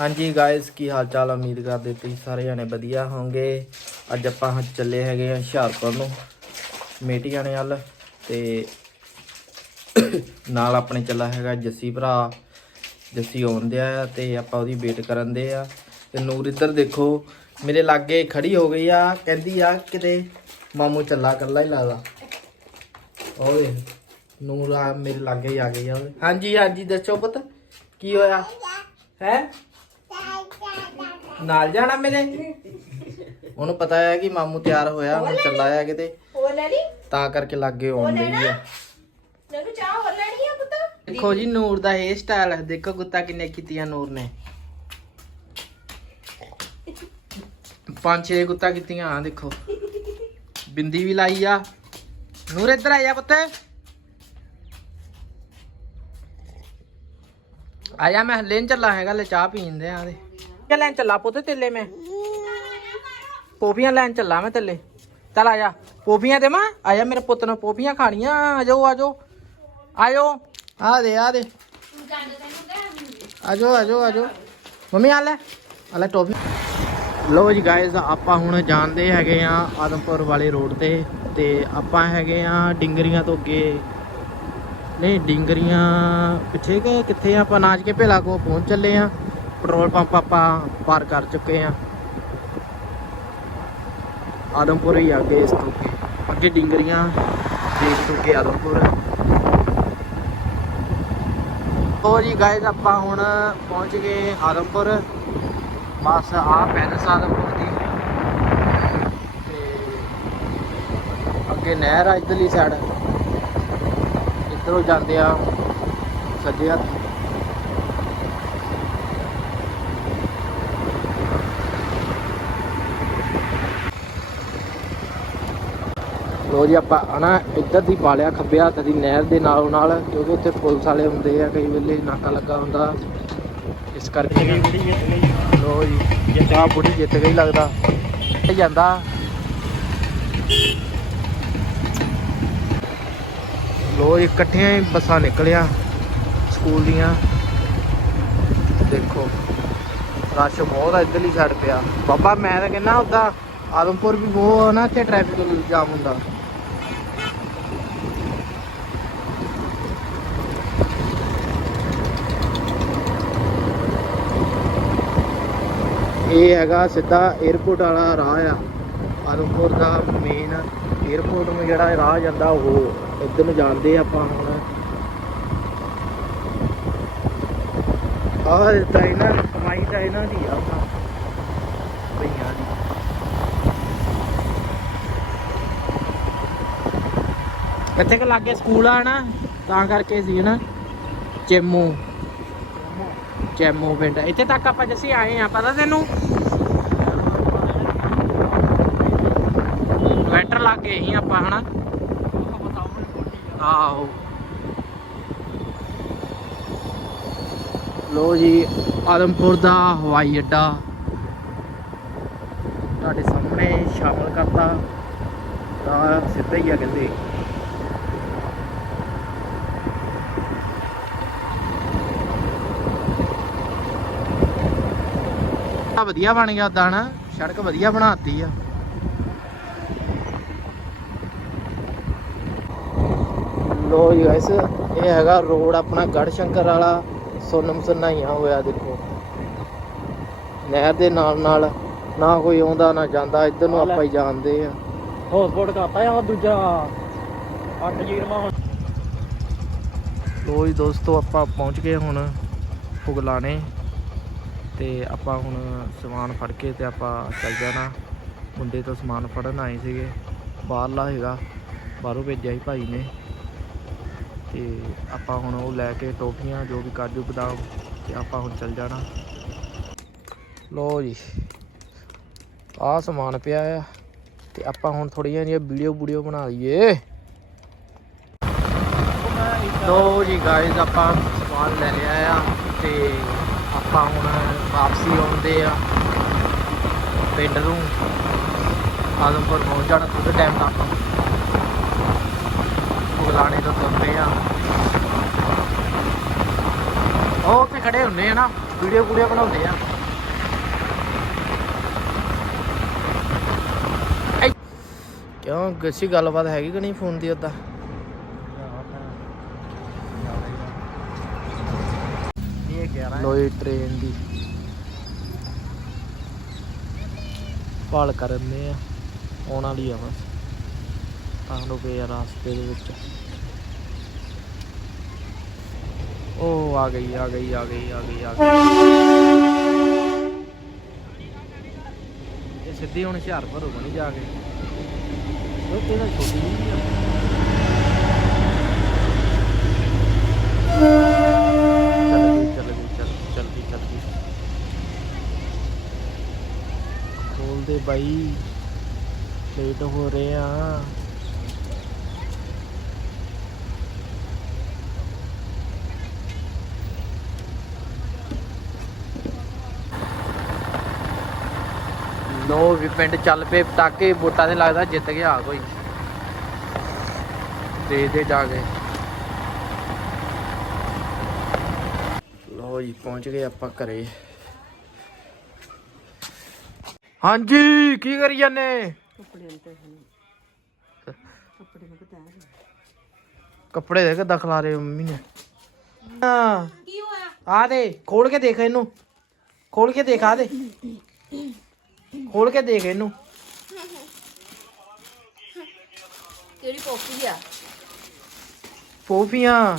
ਹਾਂਜੀ ਗਾਇਸ ਕੀ ਹਾਲ ਚਾਲ ਉਮੀਦ ਕਰਦੇ ਤੁਸੀਂ ਸਾਰੇ ਜਣੇ ਵਧੀਆ ਹੋਵੋਗੇ। ਅੱਜ ਆਪਾਂ ਹ- ਚੱਲੇ ਹੈਗੇ ਆ ਹੁਸ਼ਿਆਰਪੁਰ ਨੂੰ ਮੇਟੀ ਜਾਣੇ ਵੱਲ ਤੇ ਨਾਲ ਆਪਣੇ ਚੱਲਾ ਹੈਗਾ ਜੱਸੀ ਭਰਾ। ਜੱਸੀ ਆਉਂਦੇ ਆ ਤੇ ਆਪਾਂ ਉਹਦੀ ਵੇਟ ਕਰਨ ਦੇ ਆ। ਤੇ ਨੂਰ ਇੱਧਰ ਦੇਖੋ, ਮੇਰੇ ਲਾਗੇ ਖੜੀ ਹੋ ਗਈ ਆ, ਕਹਿੰਦੀ ਆ ਕਿਤੇ ਮਾਮੂ ਚੱਲਾ ਕੱਲਾ ਹੀ ਲੱਗਦਾ। ਓਏ ਨੂਰ ਆ ਮੇਰੇ ਲਾਗੇ ਹੀ ਆ ਗਈ ਆ। ਹਾਂਜੀ ਹਾਂਜੀ, ਦੱਸੋ ਪੁੱਤ, ਕੀ ਹੋਇਆ? ਹੈ? ਨਾਲ ਜਾਣਾ ਮੇਰੇ? ਉਹਨੂੰ ਪਤਾ ਹੈ ਕਿ ਮਾਮੂ ਤਿਆਰ ਹੋਇਆ ਹੁਣ ਚੱਲਾ ਆ ਕਿਤੇ। ਹੋ ਲੈਣੀ ਤਾਂ ਕਰਕੇ ਲਾਗੇ ਆਉਣ ਡਈ ਆ। ਮੈਨੂੰ ਚਾਹ ਹੋ ਲੈਣੀ ਆ ਪੁੱਤ? ਦੇਖੋ ਜੀ ਨੂਰ ਦਾ ਹੇਅਰ ਸਟਾਈਲ ਦੇਖੋ ਗੁੱਤਾ ਕਿੰਨੇ ਕੀਤੀਆਂ ਨੂਰ ਨੇ। ਪੰਜ ਛੇ ਗੁੱਤਾ ਕੀਤੀਆਂ ਆ ਦੇਖੋ। ਬਿੰਦੀ ਵੀ ਲਾਈ ਆ। ਨੂਰ ਇੱਧਰ ਆ ਜਾ ਪੁੱਤ। ਆ ਜਾ ਮੈਂ ਲੈਣ ਚੱਲਾ ਹੈਗਾ ਲੈ ਚਾਹ ਪੀਣ ਦੇ ਆ ਦੇ ਕਿਆ ਲੈਣ ਚੱਲਾ ਪੁੱਤ ਤੇਲੇ ਮੈਂ। ਪੋਪੀਆਂ ਲੈਣ ਚੱਲਾ ਮੈਂ ਤੇਲੇ। ਚੱਲ ਆ ਜਾ। ਪੋਪੀਆਂ ਦੇ ਮਾਂ ਆ ਜਾ ਮੇਰੇ ਪੁੱਤ ਨੂੰ ਪੋਪੀਆਂ ਖਾਣੀਆਂ। ਆ ਜਾਓ ਆ ਜਾਓ। ਆਇਓ। ਆ ਦੇ ਆ ਦੇ। ਆਜੋ ਆ ਜਾਓ ਮੰਮੀ, ਆ ਲੈ। ਆ ਲੈ ਟੋਪੀ। ਲੋ ਜੀ ਗਾਇਜ਼ ਆਪਾਂ ਹੁਣ ਜਾਣਦੇ ਹੈਗੇ ਆ ਆਦਮਪੁਰ ਵਾਲੇ ਰੋਡ ਤੇ ਤੇ ਆਪਾਂ ਹੈਗੇ ਆ ਡਿੰਗਰੀਆਂ ਤੋਂ ਅੱਗੇ। ਨਹੀਂ, ਡਿੰਗਰੀਆਂ ਪਿੱਛੇ ਕਿ ਕਿੱਥੇ ਆਪਾਂ ਨਾਚ ਕੇ ਭੇਲਾ ਕੋ ਪਹੁੰਚ ਚੱਲੇ ਆ। ਪੈਟਰੋਲ ਪੰਪ ਆਪਾਂ ਪਾਰ ਕਰ ਚੁੱਕੇ ਆ ਆਦਮਪੁਰ ਹੀ ਅੱਗੇ ਇਸ ਤੋਂ ਅੱਗੇ। ਡਿੰਗਰੀਆਂ ਤੇ ਤੋਂ ਅੱਗੇ ਆਦਮਪੁਰ। ਉਹ ਜੀ ਗਾਇਜ਼ ਆਪਾਂ ਹੁਣ ਪਹੁੰਚ ਗਏ ਆਦਮਪੁਰ। ਬਸ ਆ ਪੈਲਸ ਆਦਮਪੁਰ ਦੀ। ਤੇ ਅੱਗੇ ਨਹਿਰ ਆ ਇਧਰਲੀ ਸਾਈਡ ਇੱਧਰੋਂ ਜਾਂਦੇ ਆ ਸੱਜੇ ਹੱਥ। ਲੋ ਜੀ ਆਪਾਂ ਹਨਾ ਇੱਧਰ ਦੀ ਪਾ ਲਿਆ ਖੱਬੇ ਹੱਥ ਦੀ ਨਹਿਰ ਦੇ ਨਾਲੋਂ ਨਾਲ ਕਿਉਂਕਿ ਉੱਥੇ ਪੁਲਿਸ ਵਾਲੇ ਹੁੰਦੇ ਆ ਕਈ ਵੇਲੇ ਨਾਕਾ ਲੱਗਾ ਹੁੰਦਾ। ਇਸ ਕਰਕੇ ਲੋ ਜੀ ਚਾਹ ਬੁੜੀ ਜਿੱਤ ਗਈ ਲੱਗਦਾ। ਜਾਂਦਾ। ਲੋ ਜੀ ਇਕੱਠੀਆਂ ਹੀ ਬੱਸਾਂ ਨਿਕਲਿਆ ਸਕੂਲ ਦੀਆਂ। ਦੇਖੋ ਰਸ਼ ਬਹੁਤ ਆ ਇੱਧਰਲੀ ਸਾਈਡ ਪਿਆ ਬਾਬਾ ਮੈਂ ਤਾਂ ਕਹਿੰਦਾ ਉਦਾਂ ਆਦਮਪੁਰ ਵੀ ਬਹੁਤ ਨਾ ਇੱਥੇ ਟ੍ਰੈਫਿਕ ਜਾਮ ਹੁੰਦਾ। ਇਹ ਹੈਗਾ ਸਿੱਧਾ 에어ਪੋਰਟ ਵਾਲਾ ਰਾਹ ਆ। ਆਦਮਪੁਰ ਦਾ ਮੇਨ 에어ਪੋਰਟ ਨੂੰ ਜਿਹੜਾ ਰਾਹ ਜਾਂਦਾ, ਉਹ ਇੱਧਰ ਨੂੰ ਜਾਂਦੇ ਆਪਾਂ ਹੁਣ। ਆਹ ਤਾਂ ਇਹਨਾਂ ਕਮਾਈ ਤਾਂ ਇਹਨਾਂ ਦੀ ਆਪਾਂ ਪਈਆਂ ਦੀ। ਇੱਥੇ ਲਾਗੇ ਸਕੂਲ ਆ ਨਾ, ਤਾਂ ਕਰਕੇ ਸੀ ਨਾ, ਚੇਮੂ। ਚੈਮੋ ਪਿੰਡ ਇੱਥੇ ਤੱਕ ਆਪਾਂ ਜਸੀ ਆਏ ਆ ਪਤਾ ਤੈਨੂੰ? ਵੈਟਰ ਲੱਗ ਗਏ ਹੀ ਆਪਾਂ, ਹਨਾ? ਆਹੋ। ਲੋ ਜੀ, ਆਦਮਪੁਰ ਦਾ ਹਵਾਈ ਅੱਡਾ। ਤੁਹਾਡੇ ਸਾਹਮਣੇ ਸ਼ਾਮਲ ਕਰਤਾ। ਤਾਂ ਸਿੱਧਾ ਹੀ ਆ ਕਹਿੰਦੇ ਆ ਵਧੀਆ ਬਣ ਗਿਆ ਉਦਾਂ ਨਾ ਸੜਕ ਵਧੀਆ ਬਣਾਤੀ ਆ। ਲੋ ਗਾਇਸ ਇਹ ਹੈਗਾ ਰੋਡ ਆਪਣਾ ਗੜ ਸ਼ੰਕਰ ਵਾਲਾ ਸੋਨਮ ਸਨਾਈਆਂ ਹੋਇਆ ਦੇਖੋ। ਨਹਿਰ ਦੇ ਨਾਲ ਨਾਲ ਨਾ ਕੋਈ ਆਉਂਦਾ ਨਾ ਜਾਂਦਾ ਇੱਧਰ ਨੂੰ ਆਪਾਂ ਹੀ ਜਾਣਦੇ ਆ। ਹੌਸਪੋਰਟ ਕਰਤਾ ਆ ਦੂਜਾ। 8 ਜੀਰਮਾ ਹੁਣ। ਲੋ ਜੀ ਦੋਸਤੋ ਆਪਾਂ ਪਹੁੰਚ ਗਏ ਹੁਣ ਪੁਗਲਾਣੇ ਤੇ ਆਪਾਂ ਹੁਣ ਸਮਾਨ ਫੜ ਕੇ ਤੇ ਆਪਾਂ ਚੱਲ ਜਾਣਾ। ਮੁੰਡੇ ਤੋਂ ਸਮਾਨ ਫੜਨ ਆਏ ਸੀਗੇ। ਬਾਹਰਲਾ ਹੈਗਾ। ਬਾਹਰੋਂ ਭੇਜਿਆ ਸੀ ਭਾਈ ਨੇ। ਤੇ ਆਪਾਂ ਹੁਣ ਉਹ ਲੈ ਕੇ ਟੋਫੀਆਂ ਜੋ ਵੀ ਕਾਜੂ ਬਦਾਮ ਤੇ ਆਪਾਂ ਹੁਣ ਚੱਲ ਜਾਣਾ। ਲੋ ਜੀ। ਆਹ ਸਮਾਨ ਪਿਆ ਆ। ਤੇ ਆਪਾਂ ਹੁਣ ਥੋੜੀਆਂ ਜਿਹੀਆਂ ਵੀਡੀਓ ਵੀਡੀਓ ਬਣਾ ਲਈਏ। ਲੋ ਜੀ ਗਾਇਜ਼ ਆਪਾਂ ਸਮਾਨ ਲੈ ਲਿਆ ਆ ਤੇ ਆਪਾਂ ਹੁਣ ਵਾਪਸੀ ਆਉਂਦੇ ਆ ਪਿੰਡ ਨੂੰ। ਆਦਮਪੁਰ ਪਹੁੰਚ ਜਾਣਾ ਥੋੜੇ ਟਾਈਮ ਤੱਕ ਪੁਗਲਾਣੇ ਤੋਂ ਤੁਰਦੇ ਆ। ਉਹ ਉੱਥੇ ਖੜੇ ਹੁੰਦੇ ਆ ਨਾ ਵੀਡੀਓ ਵੀਡੀਓ ਬਣਾਉਂਦੇ ਆ। ਐ। ਕਿਉਂ, ਗੱਸੀ ਗੱਲਬਾਤ ਹੈਗੀ ਕਿ ਨਹੀਂ ਫੋਨ ਦੀ ਉਦਾਂ ਇਹ 11 ਲੋਈ ਟ੍ਰੇਨ ਦੀ। ਭਾਲ ਕਰਨੇ ਆ। ਆਉਣ ਵਾਲੀ ਆ ਬਸ। ਤਾਂ ਲੋਕ ਯਾਰ ਰਾਸਤੇ ਦੇ ਵਿੱਚ। ਉਹ ਆ ਗਈ ਆ ਗਈ ਆ ਗਈ ਆ ਗਈ ਆ ਗਈ। ਇਹ ਸਿੱਧੀ ਹੁਣ ਹੁਸ਼ਿਆਰਪੁਰ ਹੋਣੀ ਜਾ ਕੇ। ਉਹ ਕਿਹੜਾ ਛੋਟੀ ਜਿਹੀ ਆ ਚੱਲ ਗਈ ਚੱਲ ਗਈ ਚੱਲ ਚੱਲ ਗਈ ਚੱਲ ਗਈ ਖੋਲ ਬਾਈ ਲੇਟ ਹੋ ਰਹੇ ਆ। ਲੋ ਵੀ ਪਿੰਡ ਚੱਲ ਪਏ, ਪਟਾਕੇ ਵੋਟਾਂ ਤੇ ਲੱਗਦਾ ਜਿੱਤ ਗਿਆ ਕੋਈ। ਦੇ ਦੇ ਜਾ ਕੇ। ਲੋ ਜੀ, ਪਹੁੰਚ ਗਏ ਆਪਾਂ ਘਰੇ। ਹਾਂਜੀ ਕੀ ਕਰੀ ਜਾਂਦੇ? ਕੱਪੜੇ ਦੇ ਕਿੱਦਾਂ ਖਲਾ ਰਹੇ ਮੰਮੀ ਨੇ? ਹਾਂ। ਕੀ ਹੋਇਆ ਆ ਦੇ ਖੋਲ ਕੇ ਦੇਖ ਇਹਨੂੰ। ਖੋਲ ਕੇ ਦੇਖ ਆ ਦੇ। ਖੋਲ ਕੇ ਦੇਖ ਇਹਨੂੰ। ਕਿਹੜੀ ਪੋਪੀ ਆ? ਫੋਫੀਆਂ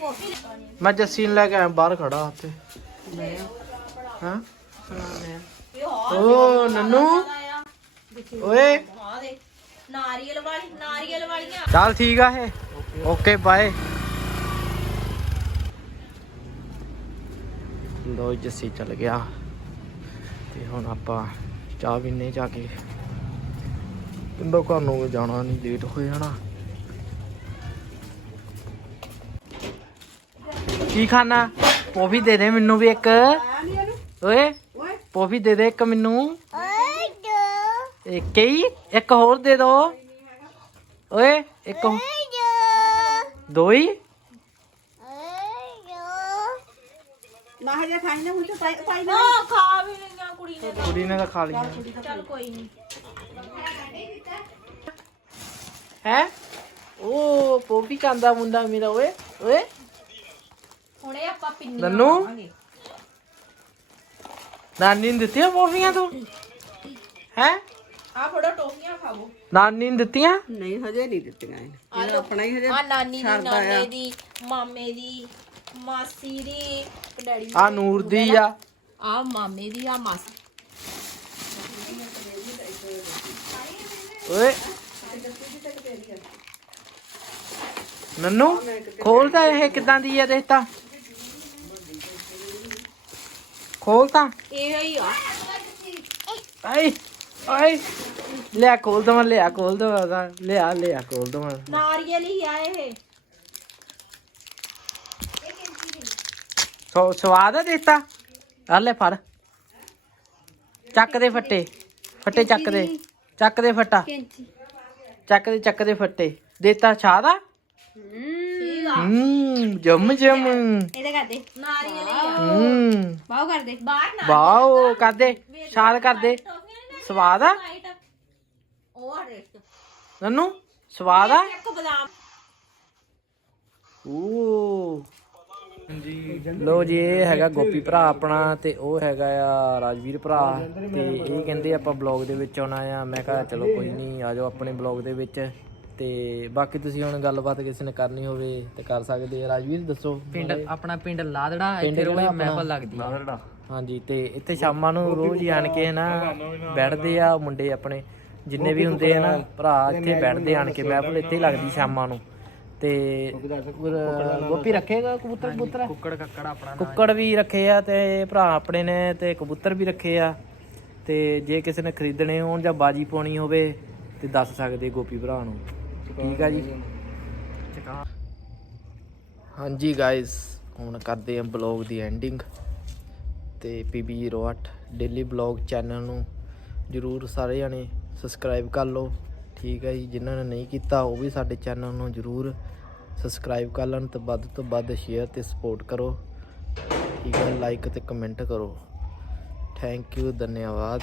ਪੋਪੀ ਮੈਂ ਜੱਸੀ ਨੂੰ ਲੈ ਕੇ ਆਇਆ ਬਾਹਰ ਖੜਾ ਉੱਥੇ। ਹਾਂ? ਇਹ ਹਾਂ ਓ ਨੰਨੂ? ਓਏ। ਹਾਂ ਦੇ ਨਾਰੀਅਲ ਵਾਲੀ ਨਾਰੀਅਲ ਵਾਲੀਆਂ। ਚੱਲ ਠੀਕ ਆ ਇਹ। ਓਕੇ ਬਾਏ ਲੋ ਜੱਸੀ ਚੱਲ ਗਿਆ। ਤੇ ਹੁਣ ਆਪਾਂ ਚਾਹ ਪੀਣੇ ਜਾ ਕੇ। ਕਿੰਦੋਂ ਘਰ ਨੂੰ ਜਾਣਾ ਨਹੀਂ ਲੇਟ ਹੋ ਜਾਣਾ। ਕੀ ਖਾਣਾ? ਪੋਫੀ ਦੇ ਦੇ ਮੈਨੂੰ ਵੀ ਇੱਕ। ਓਏ। ਪੋਫੀ ਦੇ ਦੇ ਇੱਕ ਮੈਨੂੰ। ਇੱਕ ਹੀ ਇੱਕ ਹੋਰ ਦੇ ਦੋ। ਓਏ ਇੱਕ ਹੋ- ਦੋ। ਹੀ? ਨਾ ਹਜੇ ਖਾਈ ਨਾ ਹੁਣ ਤੇ ਪਾਈ ਪਾਈ ਨਾ। ਖਾ ਵੀ ਲਈਆਂ ਕੁੜੀ ਨੇ। ਕੁੜੀ ਨੇ ਤਾਂ ਖਾ ਲਿਆ ਚੱਲ ਕੋਈ ਨਹੀਂ। ਹੈ? ਉਹ ਪੋਫੀ ਕਾਂਦਾ ਮੁੰਡਾ ਮੇਰਾ ਓਏ ਓਏ। ਹੁਣੇ ਆਪਾਂ ਪਿੰਨੀ ਨੰਨੂ? ਨਾਨੀ ਨੇ ਦਿੱਤੀਆਂ ਪੋਫੀਆਂ ਤੂੰ? ਹੈ? ਆ ਫੜੋ ਟੋਫੀਆਂ ਖਾਵੋ ਨਾਨੀ ਨੇ ਦਿੱਤੀਆਂ? ਨਹੀਂ ਹਜੇ ਨਹੀਂ ਦਿੱਤੀਆਂ ਇਹ ਇਹਦਾ ਆਪਣਾ ਹੀ ਹਜੇ ਆ ਨਾਨੀ ਦੀ ਛੱਡਦਾ ਆ। ਨਾਨੇ ਦੀ ਮਾਮੇ ਦੀ ਮਾਸੀ ਦੀ ਡੈਡੀ ਆ ਨੂਰ ਦੀ ਆ। ਆ ਮਾਮੇ ਦੀ ਆ ਮਾਸੀ। ਓਏ। ਨੰਨੂ ਖੋਲਦਾ ਇਹ ਕਿਦਾਂ ਦੀ ਆ ਦੇਖ ਤਾਂ। ਖੋਲ ਤਾਂ ਇਹ ਹੀ ਆ। ਆਏ ਆਏ ਲਿਆ ਖੋਲ ਦਵਾਂ ਲਿਆ ਖੋਲ ਦਵਾਂ ਲਿਆ ਲਿਆ ਖੋਲ ਦਵਾਂ। ਨਾਰੀਅਲ ਹੀ ਆ ਇਹ। ਸੋ ਸਵਾਦ ਆ ਦਿੱਤਾ? ਆ ਲੈ ਫੜ। ਚੱਕ ਦੇ ਫੱਟੇ। ਫੱਟੇ ਚੱਕ ਦੇ। ਚੱਕ ਦੇ ਫੱਟਾ। ਚੱਕ ਦੇ ਚੱਕ ਦੇ ਫੱਟੇ। ਦੇਤਾ ਛਾਦਾ ਹੂੰ। ਜਮ ਜਮ। ਇਹਦੇ ਕਰਦੇ ਨਾਰੀਅਲ ਹੀ ਹੂੰ ਬਾਹਰ ਕਰਦੇ ਬਾਹਰ ਨਾ ਵਾਓ ਕਰਦੇ ਛਾਦ ਕਰਦੇ। ਸਵਾਦ ਆ? ਲਾਈਟ ਉਹ ਰੇਟ ਨੰਨੂ ਸਵਾਦ ਆ? ਇੱਕ ਬਦਾਮ। ਓ ਲੋ ਜੀ ਇਹ ਹੈਗਾ ਗੋਪੀ ਭਰਾ ਆਪਣਾ ਤੇ ਉਹ ਹੈਗਾ ਆ ਰਾਜਵੀਰ ਭਰਾ ਤੇ ਇਹ ਕਹਿੰਦੇ ਆਪਾਂ ਬਲੌਗ ਦੇ ਵਿੱਚ ਆਉਣਾ ਆ। ਮੈਂ ਕਿਹਾ ਚਲੋ ਕੋਈ ਨਹੀਂ ਆ ਜਾਓ ਆਪਣੇ ਬਲੌਗ ਦੇ ਵਿੱਚ। ਤੇ ਬਾਕੀ ਤੁਸੀਂ ਹੁਣ ਗੱਲਬਾਤ ਕਿਸੇ ਨੇ ਕਰਨੀ ਹੋਵੇ ਤੇ ਕਰ ਸਕਦੇ ਆ। ਰਾਜਵੀਰ ਦੱਸੋ ਪਿੰਡ ਆਪਣਾ ਪਿੰਡ ਲਾਦੜਾ ਇੱਥੇ ਕਿਹੜਾ ਮਹਿਫਲ? ਲੱਗਦੀ। ਆ ਹਾਂਜੀ ਤੇ ਇੱਥੇ ਸ਼ਾਮਾਂ ਨੂੰ ਰੋਜ਼ ਹੀ ਆਣ ਕੇ ਨਾ ਬੈਠਦੇ ਆ ਮੁੰਡੇ ਆਪਣੇ ਜਿੰਨੇ ਵੀ ਹੁੰਦੇ ਆ ਨਾ ਭਰਾ ਇੱਥੇ ਬੈਠਦੇ ਆਣ ਕੇ ਮਹਿਫਲ ਇੱਥੇ ਹੀ ਲੱਗਦੀ ਸ਼ਾਮਾਂ ਨੂੰ। ਤੇ ਗੋਪੀ ਰੱਖੇਗਾ ਕਬੂਤਰ ਕਬੂਤਰ? ਕੁੱਕੜ ਕੱਕੜ ਆਪਣਾ ਕੁੱਕੜ ਵੀ ਰੱਖੇ ਆ ਤੇ ਭਰਾ ਆਪਣੇ ਨੇ ਤੇ ਕਬੂਤਰ ਵੀ ਰੱਖੇ ਆ। ਤੇ ਜੇ ਕਿਸੇ ਨੇ ਖਰੀਦਣੇ ਹੋਣ ਜਾਂ ਬਾਜੀ ਪਾਉਣੀ ਹੋਵੇ ਤੇ ਦੱਸ ਸਕਦੇ ਗੋਪੀ ਭਰਾ ਨੂੰ। ਠੀਕ ਆ ਜੀ। ਹਾਂਜੀ ਗਾਇਸ ਹੁਣ ਕਰਦੇ ਆ ਬਲੌਗ ਦੀ ਐਂਡਿੰਗ ਤੇ PB08 ਡੇਲੀ ਬਲੌਗ ਚੈਨਲ ਨੂੰ ਜਰੂਰ ਸਾਰੇ ਜਣੇ ਸਬਸਕ੍ਰਾਈਬ ਕਰ ਲਓ। ਠੀਕ ਹੈ ਜੀ, ਜਿਨ੍ਹਾਂ ਨੇ ਨਹੀਂ ਕੀਤਾ ਉਹ ਵੀ ਸਾਡੇ ਚੈਨਲ ਨੂੰ ਜਰੂਰ ਸਬਸਕ੍ਰਾਈਬ ਕਰ ਲੈਣ ਤੇ ਵੱਧ ਤੋਂ ਵੱਧ ਸ਼ੇਅਰ ਤੇ ਸਪੋਰਟ ਕਰੋ। ਠੀਕ ਹੈ ਲਾਈਕ ਤੇ ਕਮੈਂਟ ਕਰੋ। ਥੈਂਕ ਯੂ ਧੰਨਵਾਦ।